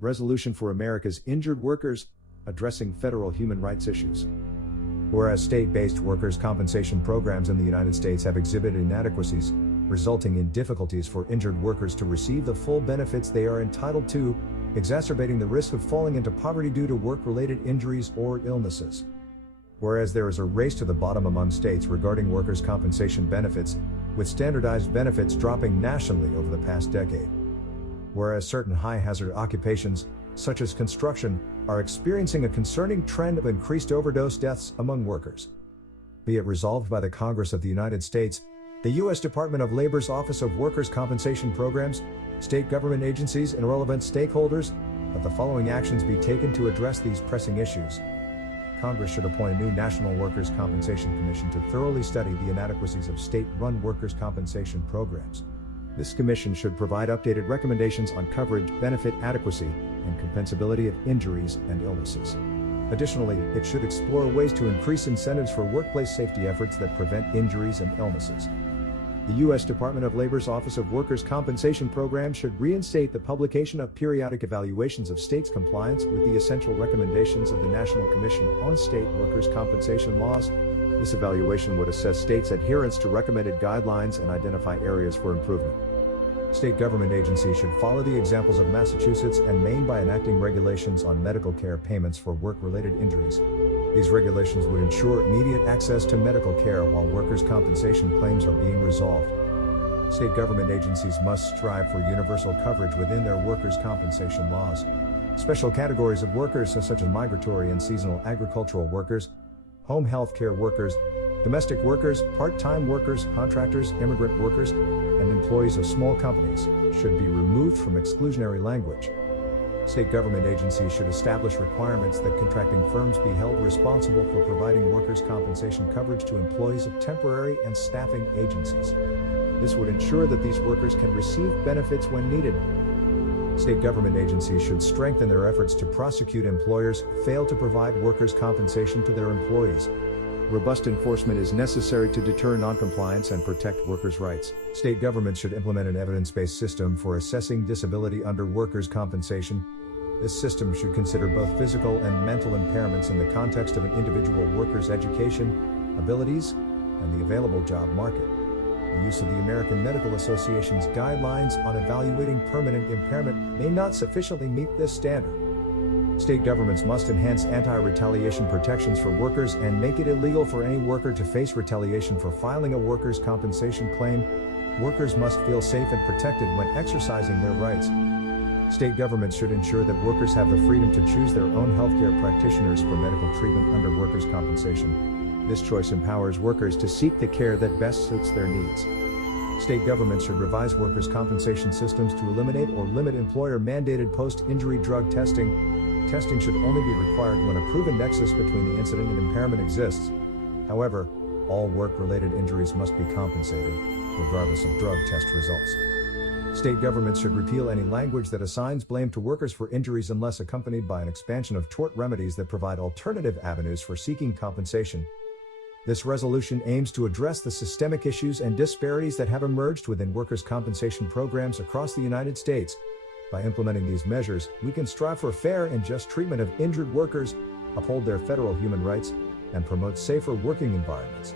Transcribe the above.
Resolution for America's Injured Workers, addressing federal human rights issues. Whereas state-based workers' compensation programs in the United States have exhibited inadequacies, resulting in difficulties for injured workers to receive the full benefits they are entitled to, exacerbating the risk of falling into poverty due to work-related injuries or illnesses. Whereas there is a race to the bottom among states regarding workers' compensation benefits, with standardized benefits dropping nationally over the past decade. Whereas certain high-hazard occupations, such as construction, are experiencing a concerning trend of increased overdose deaths among workers. Be it resolved by the Congress of the United States, the U.S. Department of Labor's Office of Workers' Compensation Programs, state government agencies, and relevant stakeholders, that the following actions be taken to address these pressing issues. Congress should appoint a new National Workers' Compensation Commission to thoroughly study the inadequacies of state-run workers' compensation programs. This commission should provide updated recommendations on coverage, benefit adequacy, and compensability of injuries and illnesses. Additionally, it should explore ways to increase incentives for workplace safety efforts that prevent injuries and illnesses. The U.S. Department of Labor's Office of Workers' Compensation Programs should reinstate the publication of periodic evaluations of states' compliance with the essential recommendations of the National Commission on State Workers' Compensation Laws. This evaluation would assess states' adherence to recommended guidelines and identify areas for improvement. State government agencies should follow the examples of Massachusetts and Maine by enacting regulations on medical care payments for work-related injuries. These regulations would ensure immediate access to medical care while workers' compensation claims are being resolved. State government agencies must strive for universal coverage within their workers' compensation laws. Special categories of workers such as migratory and seasonal agricultural workers, home health care workers, domestic workers, part-time workers, contractors, immigrant workers, and employees of small companies should be removed from exclusionary language. State government agencies should establish requirements that contracting firms be held responsible for providing workers' compensation coverage to employees of temporary and staffing agencies. This would ensure that these workers can receive benefits when needed. State government agencies should strengthen their efforts to prosecute employers who fail to provide workers' compensation to their employees. Robust enforcement is necessary to deter noncompliance and protect workers' rights. State governments should implement an evidence-based system for assessing disability under workers' compensation. This system should consider both physical and mental impairments in the context of an individual worker's education, abilities, and the available job market. The use of the American Medical Association's guidelines on evaluating permanent impairment may not sufficiently meet this standard. State governments must enhance anti-retaliation protections for workers and make it illegal for any worker to face retaliation for filing a workers' compensation claim. Workers must feel safe and protected when exercising their rights. State governments should ensure that workers have the freedom to choose their own healthcare practitioners for medical treatment under workers' compensation. This choice empowers workers to seek the care that best suits their needs. State governments should revise workers' compensation systems to eliminate or limit employer-mandated post-injury drug testing. Testing should only be required when a proven nexus between the incident and impairment exists. However, all work-related injuries must be compensated, regardless of drug test results. State governments should repeal any language that assigns blame to workers for injuries unless accompanied by an expansion of tort remedies that provide alternative avenues for seeking compensation. This resolution aims to address the systemic issues and disparities that have emerged within workers' compensation programs across the United States. By implementing these measures, we can strive for fair and just treatment of injured workers, uphold their federal human rights, and promote safer working environments.